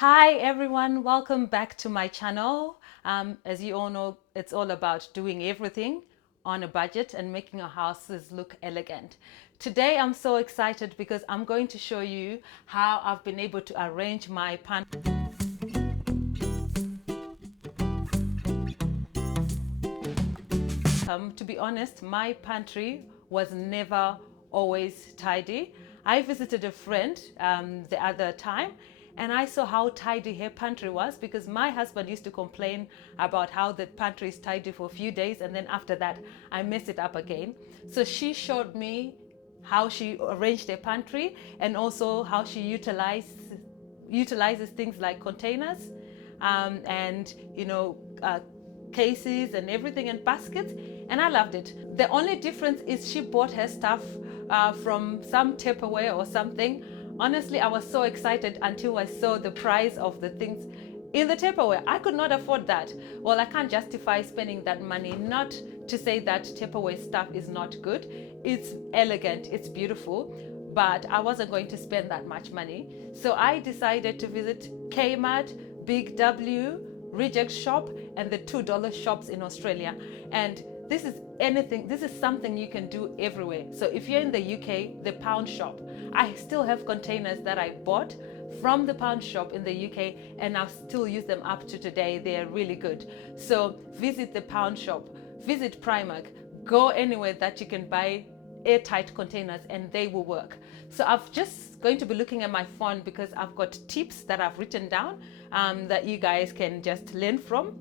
Hi everyone, welcome back to my channel. As you all know, it's all about doing everything on a budget and making our houses look elegant. Today I'm so excited because I'm going to show you how I've been able to arrange my pantry. To be honest, my pantry was never always tidy. I visited a friend the other time and I saw how tidy her pantry was because my husband used to complain about how the pantry is tidy for a few days and then after that I mess it up again. So she showed me how she arranged her pantry and also how she utilizes things like containers and cases and everything and baskets, and I loved it. The only difference is she bought her stuff from some Tupperware or something. Honestly, I was so excited until I saw the price of the things in the Tupperware. I could not afford that. Well, I can't justify spending that money. Not to say that Tupperware stuff is not good. It's elegant, it's beautiful, but I wasn't going to spend that much money. So I decided to visit Kmart, Big W, Reject Shop, and the $2 shops in Australia. And this is something you can do everywhere. So if you're in the UK, the pound shop, I still have containers that I bought from the pound shop in the UK and I still use them up to today. They're really good. So visit the pound shop, visit Primark, go anywhere that you can buy airtight containers and they will work. So I'm just going to be looking at my phone because I've got tips that I've written down that you guys can just learn from.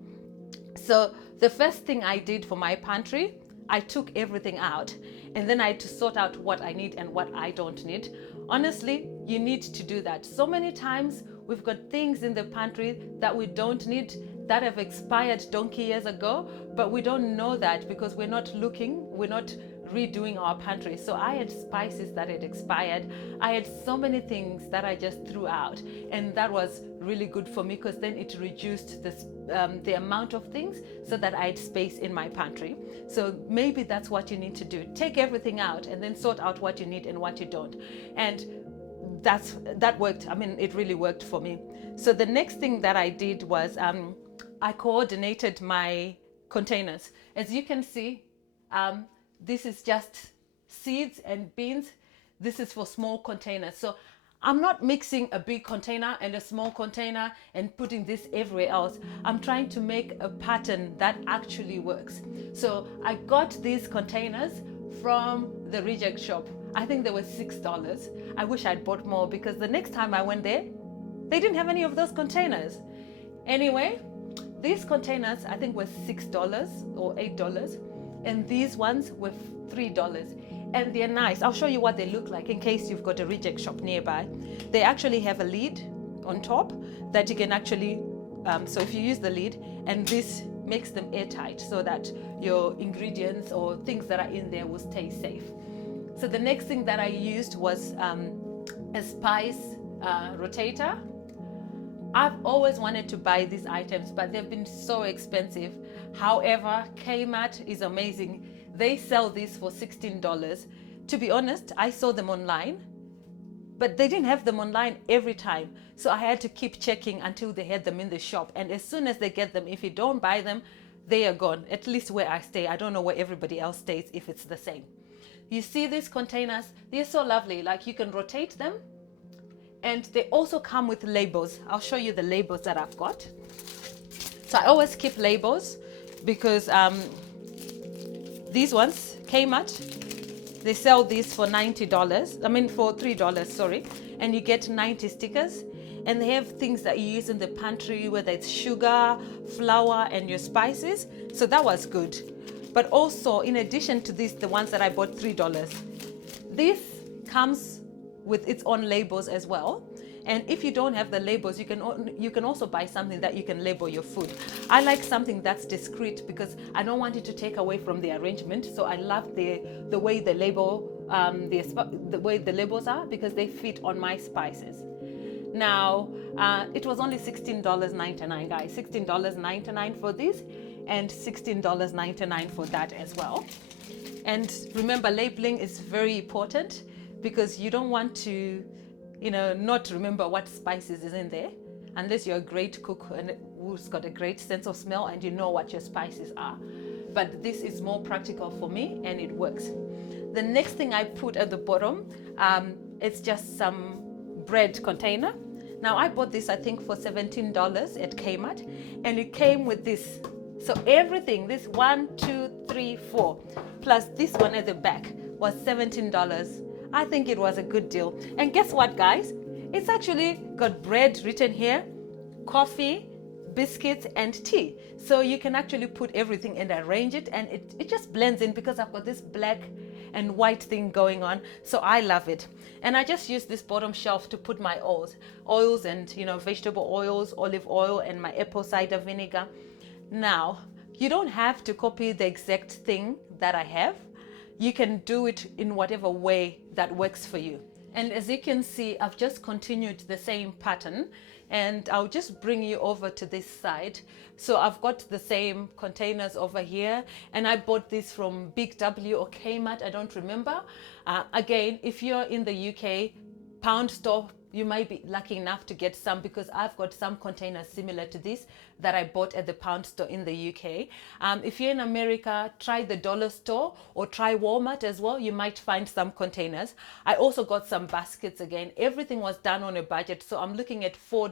So the first thing I did for my pantry, I took everything out and then I had to sort out what I need and what I don't need. Honestly, you need to do that. So many times we've got things in the pantry that we don't need, that have expired donkey years ago, but we don't know that because we're not looking, we're not redoing our pantry. So I had spices that had expired. I had so many things that I just threw out, and that was really good for me because then it reduced the amount of things so that I had space in my pantry. So maybe that's what you need to do. Take everything out and then sort out what you need and what you don't. And that worked. I mean, it really worked for me. So the next thing that I did was I coordinated my containers. As you can see, this is just seeds and beans. This is for small containers. So I'm not mixing a big container and a small container and putting this everywhere else. I'm trying to make a pattern that actually works. So I got these containers from the Reject Shop. I think they were $6. I wish I'd bought more because the next time I went there, they didn't have any of those containers. Anyway, these containers I think were $6 or $8, and these ones were $3. And they're nice. I'll show you what they look like in case you've got a Reject Shop nearby. They actually have a lid on top that you can actually, so if you use the lid, and this makes them airtight so that your ingredients or things that are in there will stay safe. So the next thing that I used was a spice rotator. I've always wanted to buy these items, but they've been so expensive. However, Kmart is amazing. They sell these for $16. To be honest, I saw them online, but they didn't have them online every time. So I had to keep checking until they had them in the shop. And as soon as they get them, if you don't buy them, they are gone. At least where I stay. I don't know where everybody else stays if it's the same. You see these containers? They're so lovely. Like you can rotate them. And they also come with labels. I'll show you the labels that I've got. So I always keep labels because these ones, Kmart, they sell these for $90. I mean for $3, sorry. And you get 90 stickers. And they have things that you use in the pantry, whether it's sugar, flour, and your spices. So that was good. But also, in addition to this, the ones that I bought $3, this comes with its own labels as well. And if you don't have the labels, you can also buy something that you can label your food. I like something that's discreet because I don't want it to take away from the arrangement. So I love the way the way the labels are because they fit on my spices. Now, it was only $16.99, guys. $16.99 for this and $16.99 for that as well. And remember, labeling is very important because you don't want to, not remember what spices is in there. unless you're a great cook and who's got a great sense of smell and you know what your spices are. But this is more practical for me and it works. The next thing I put at the bottom, it's just some bread container. Now I bought this I think for $17 at Kmart, and it came with this. So everything, this 1, 2, 3, 4, plus this one at the back was $17. I think it was a good deal. And guess what, guys? It's actually got bread written here, coffee, biscuits, and tea. So you can actually put everything and arrange it, and it just blends in because I've got this black and white thing going on. So I love it. And I just use this bottom shelf to put my oils and, you know, vegetable oils, olive oil, and my apple cider vinegar. Now, you don't have to copy the exact thing that I have. You can do it in whatever way that works for you. And as you can see, I've just continued the same pattern, and I'll just bring you over to this side. So I've got the same containers over here, and I bought this from Big W or Kmart, I don't remember. Again, if you're in the UK, pound store, you might be lucky enough to get some, because I've got some containers similar to this that I bought at the pound store in the UK. If you're in America, try the dollar store or try Walmart as well. You might find some containers. I also got some baskets again. Everything was done on a budget. So I'm looking at $4,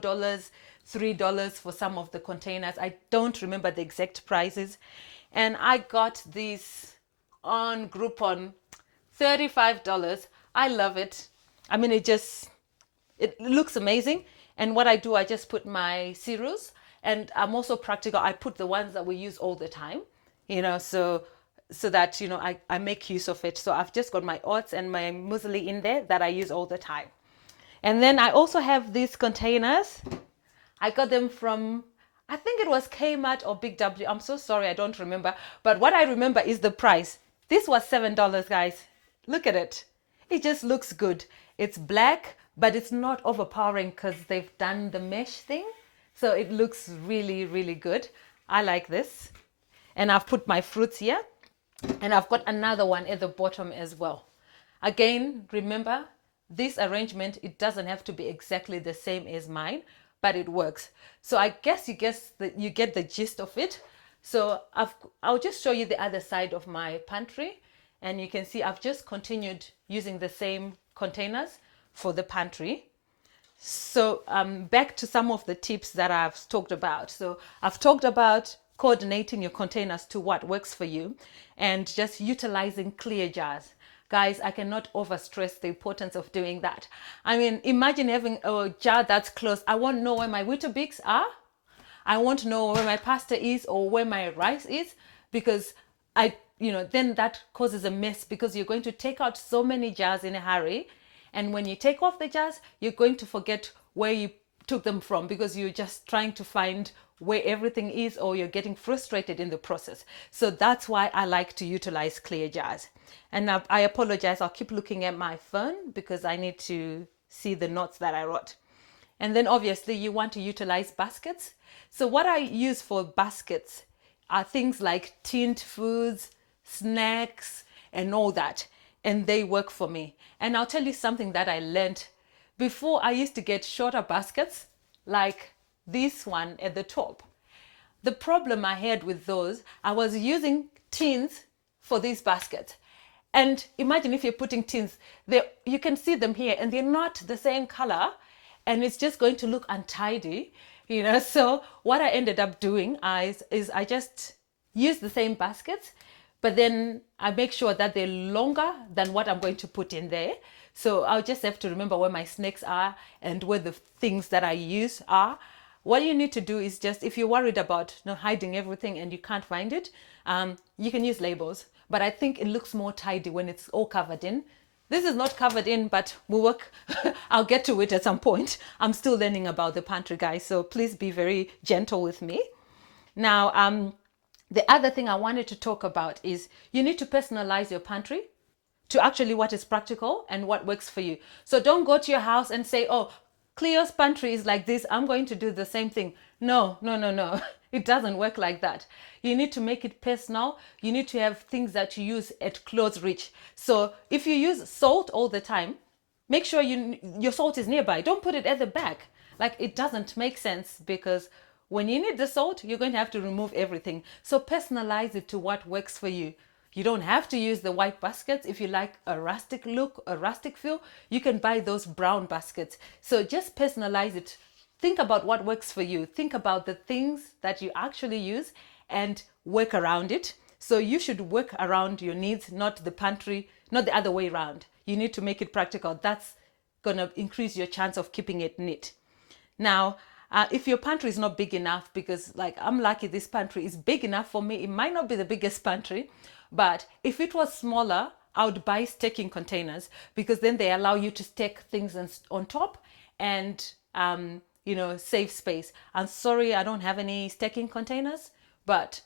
$3 for some of the containers. I don't remember the exact prices. And I got these on Groupon, $35. I love it. I mean, it looks amazing. And what I do, I just put my cereals, and I'm also practical. I put the ones that we use all the time, you know, so that, you know, I make use of it. So I've just got my oats and my muesli in there that I use all the time. And then I also have these containers. I got them from, I think it was Kmart or Big W. I'm so sorry, I don't remember. But what I remember is the price. This was $7, guys. Look at it. It just looks good. It's black, but it's not overpowering because they've done the mesh thing. So it looks really, really good. I like this. And I've put my fruits here. And I've got another one at the bottom as well. Again, remember, this arrangement, it doesn't have to be exactly the same as mine, but it works. So I guess you get the gist of it. So I'll just show you the other side of my pantry. And you can see I've just continued using the same containers for the pantry. So back to some of the tips that I've talked about. So I've talked about coordinating your containers to what works for you, and just utilizing clear jars. Guys, I cannot overstress the importance of doing that. I mean, imagine having a jar that's closed. I won't know where my Weetabix are. I won't know where my pasta is or where my rice is, because then that causes a mess, because you're going to take out so many jars in a hurry. And when you take off the jars, you're going to forget where you took them from, because you're just trying to find where everything is, or you're getting frustrated in the process. So that's why I like to utilize clear jars. And I apologize, I'll keep looking at my phone because I need to see the notes that I wrote. And then obviously you want to utilize baskets. So what I use for baskets are things like tinned foods, snacks, and all that. And they work for me. And I'll tell you something that I learned. Before, I used to get shorter baskets like this one at the top. The problem I had with those, I was using tins for these baskets. And imagine if you're putting tins, you can see them here and they're not the same color, and it's just going to look untidy, you know. So what I ended up doing is I just use the same baskets, but then I make sure that they're longer than what I'm going to put in there. So I'll just have to remember where my snacks are and where the things that I use are. What you need to do is just, if you're worried about hiding everything and you can't find it, you can use labels. But I think it looks more tidy when it's all covered in. This is not covered in, but we'll work. I'll get to it at some point. I'm still learning about the pantry, guys, so please be very gentle with me. Now, the other thing I wanted to talk about is you need to personalize your pantry to actually what is practical and what works for you. So don't go to your house and say, oh, Cleo's pantry is like this, I'm going to do the same thing. No. It doesn't work like that. You need to make it personal. You need to have things that you use at close reach. So if you use salt all the time, make sure your salt is nearby. Don't put it at the back. Like, it doesn't make sense, because when you need the salt, you're going to have to remove everything. So personalize it to what works for you. You don't have to use the white baskets. If you like a rustic look, a rustic feel, you can buy those brown baskets. So just personalize it. Think about what works for you. Think about the things that you actually use and work around it. So you should work around your needs, not the pantry, not the other way around. You need to make it practical. That's going to increase your chance of keeping it neat. Now, if your pantry is not big enough, because like I'm lucky this pantry is big enough for me, it might not be the biggest pantry, but if it was smaller, I would buy stacking containers, because then they allow you to stack things on top and, save space. I'm sorry, I don't have any stacking containers, but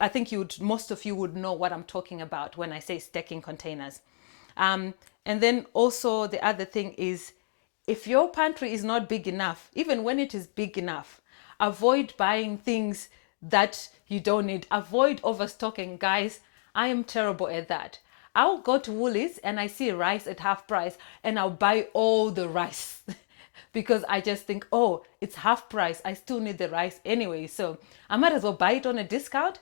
I think most of you would know what I'm talking about when I say stacking containers. And then also the other thing is, if your pantry is not big enough, even when it is big enough, avoid buying things that you don't need. Avoid overstocking, guys. I am terrible at that. I'll go to Woolies and I see rice at half price and I'll buy all the rice because I just think, oh, it's half price. I still need the rice anyway. So I might as well buy it on a discount.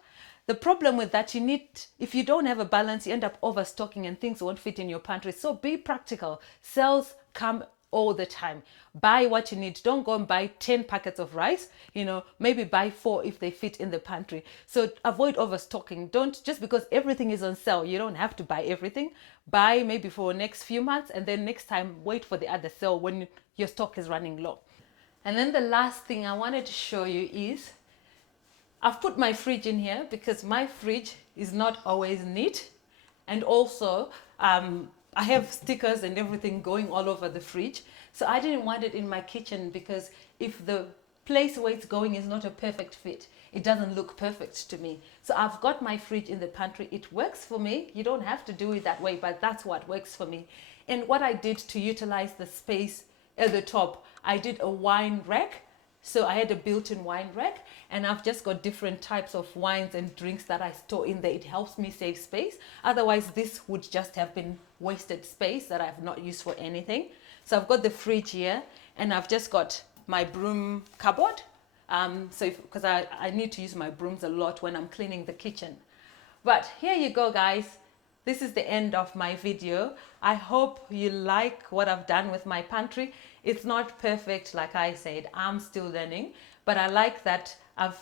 The problem with that, if you don't have a balance, you end up overstocking and things won't fit in your pantry. So be practical. Sales come all the time. Buy what you need. Don't go and buy 10 packets of rice. Maybe buy 4 if they fit in the pantry. So avoid overstocking. Don't, just because everything is on sale, you don't have to buy everything. Buy maybe for the next few months, and then next time wait for the other sale when your stock is running low. And then the last thing I wanted to show you is, I've put my fridge in here because my fridge is not always neat. And also, I have stickers and everything going all over the fridge. So I didn't want it in my kitchen, because if the place where it's going is not a perfect fit, it doesn't look perfect to me. So I've got my fridge in the pantry. It works for me. You don't have to do it that way, but that's what works for me. And what I did to utilize the space at the top, I did a wine rack. So I had a built-in wine rack, and I've just got different types of wines and drinks that I store in there. It helps me save space. Otherwise, this would just have been wasted space that I've not used for anything. So I've got the fridge here, and I've just got my broom cupboard. Because I need to use my brooms a lot when I'm cleaning the kitchen. But here you go, guys. This is the end of my video. I hope you like what I've done with my pantry. It's not perfect, like I said. I'm still learning, but I like that I've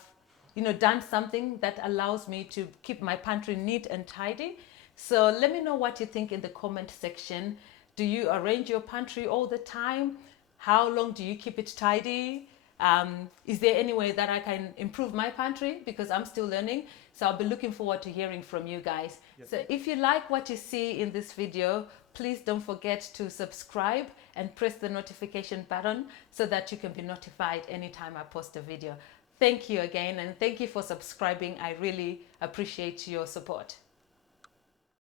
done something that allows me to keep my pantry neat and tidy. So let me know what you think in the comment section. Do you arrange your pantry all the time? How long do you keep it tidy? Is there any way that I can improve my pantry? Because I'm still learning. So I'll be looking forward to hearing from you guys. Yes. So if you like what you see in this video, please don't forget to subscribe and press the notification button so that you can be notified anytime I post a video. Thank you again, and thank you for subscribing. I really appreciate your support.